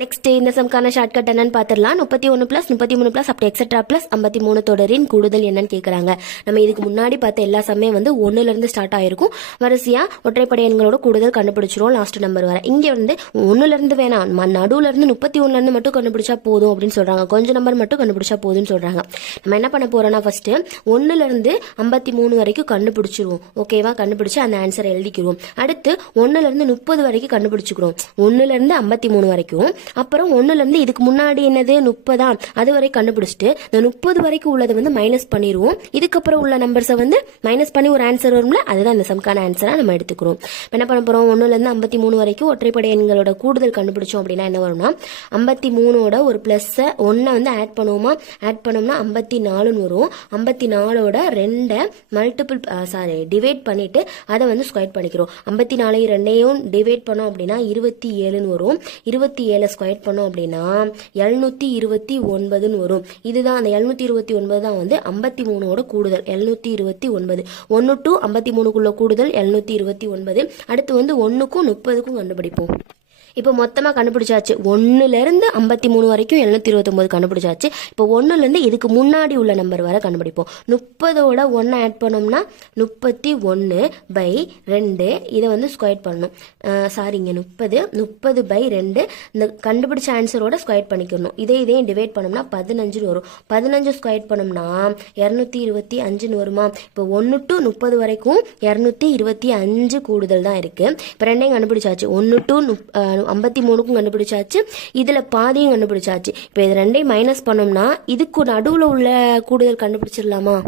Next இந்த சம்கான shortcut என்னன்னு பார்த்துடலாம். 31 பிளஸ் 33 பிளஸ் அப்படி எக்ஸெட்ரா பிளஸ் 53 தொடரின் கூடுதல் என்னன்னு கேட்குறாங்க. நம்ம இதுக்கு முன்னாடி பார்த்த எல்லா சமயம் வந்து 1லேருந்து ஸ்டார்ட் ஆயிருக்கும். வரிசையா ஒற்றைப்படை எண்களோட கூடுதல் கண்டுபிடிச்சிரும் லாஸ்ட் நம்பர் வர. இங்கே வந்து 1லேருந்து வேணாம், நடுவுல இருந்து 31லேருந்து மட்டும் கண்டுபிடிச்சா போதும் அப்படின்னு சொல்றாங்க. கொஞ்சம் நம்பர் மட்டும் கண்டுபிடிச்சா போதும்னு சொல்றாங்க. நம்ம என்ன பண்ண போறோம்னா ஃபர்ஸ்ட் 1லேருந்து 53 வரைக்கும் கண்டுபிடிச்சிருவோம். ஓகேவா? கண்டுபிடிச்சு அந்த ஆன்சரை எழுதிக்கிறோம். அடுத்து 1லேருந்து 30 வரைக்கும் கண்டுபிடிச்சுக்கிறோம். 1லேருந்து 53 வரைக்கும். அப்புறம் 1லேருந்து இதுக்கு முன்னாடி என்னது 30 அது வரை கண்டுபிடிச்சிட்டு இந்த 30 வரைக்கும் உள்ளதை வந்து மைனஸ் பண்ணிடுவோம். இதுக்கப்புறம் உள்ள நம்பர்ஸை வந்து மைனஸ் பண்ணி ஒரு ஆன்சர் வரும்ல, அதுதான் இந்த சம்கான ஆன்சரா நம்ம எடுத்துக்கிறோம். என்ன பண்ண போறோம்? 1லேருந்து 53 வரைக்கும் ஒற்றைப்படை எண்களோட கூடுதல் கண்டுபிடிச்சோம் அப்படின்னா என்ன வரும்னா 53ஓட ஒரு பிளஸ் 1 வந்து ஆட் பண்ணுவோமா? ஆட் பண்ணோம்னா 54 வரும். 54ஓட 2 மல்டிபிள் டிவைட் பண்ணிட்டு அதை வந்து ஸ்கொயர் பண்ணிக்கிறோம். 54 2ஐயும் டிவைட் பண்ணோம் அப்படின்னா 27 வரும். 27 ஸ்கொயர் பண்ணோம் அப்படின்னா 729 வரும். இதுதான் அந்த 729 தான் வந்து 53ஓட கூடுதல் 729. 1 to 53க்குள்ள கூடுதல் 729. அடுத்து வந்து 1க்கும் 30க்கும் கண்டுபிடிப்போம். இப்போ மொத்தமாக கண்டுபிடிச்சாச்சு. 1லேருந்து 53 வரைக்கும் 729 கண்டுபிடிச்சாச்சு. இப்போ 1லேருந்து இதுக்கு முன்னாடி உள்ள நம்பர் வர கண்டுபிடிப்போம். 30ஓட 1 ஆட் பண்ணோம்னா 31/2 இதை வந்து ஸ்கொயர் பண்ணணும். சாரிங்க 30/2 இந்த கண்டுபிடிச்ச ஆன்சரோட ஸ்கொயர் பண்ணிக்கணும். இதையும் டிவைட் பண்ணோம்னா 15 வரும். 15 ஸ்கொயர் பண்ணோம்னா 225 வருமா? இப்போ 1 to 30 வரைக்கும் 225 கூடுதல் தான் இருக்கு. இப்போ ரெண்டையும் கண்டுபிடிச்சாச்சு. 1 to 53க்கும் கண்டுபிடிச்சாச்சு. இதுல பாதியும் கண்டுபிடிச்சாச்சு. இப்போ இது ரெண்டையும் மைனஸ் பண்ணோம்னா இதுக்கு நடுவுல உள்ள கூடுதல் கண்டுபிடிச்சிடலாமா?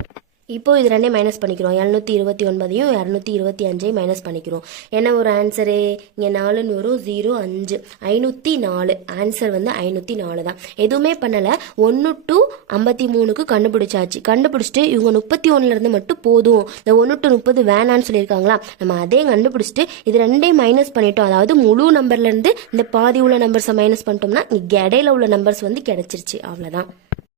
இப்போ இது ரெண்டையும் மைனஸ் பண்ணிக்கிறோம். 729ஐயும் 225ஐயும் மைனஸ் பண்ணிக்கிறோம். என்ன ஒரு ஆன்சரு? இங்கே 4 வரும். 0 5 504. ஆன்சர் வந்து 504 தான். எதுவுமே பண்ணல. 1 to 53க்கு கண்டுபிடிச்சாச்சு. கண்டுபிடிச்சிட்டு இவங்க 31லேருந்து மட்டும் போதும், இந்த 1 to 30 வேணான்னு சொல்லியிருக்காங்களா, நம்ம அதே கண்டுபிடிச்சிட்டு இது ரெண்டையும் மைனஸ் பண்ணிட்டோம். அதாவது முழு நம்பர்லேருந்து இந்த பாதி உள்ள நம்பர்ஸை மைனஸ் பண்ணிட்டோம்னா இங்கே இடையில உள்ள நம்பர்ஸ் வந்து கிடைச்சிருச்சு. அவ்வளோதான்.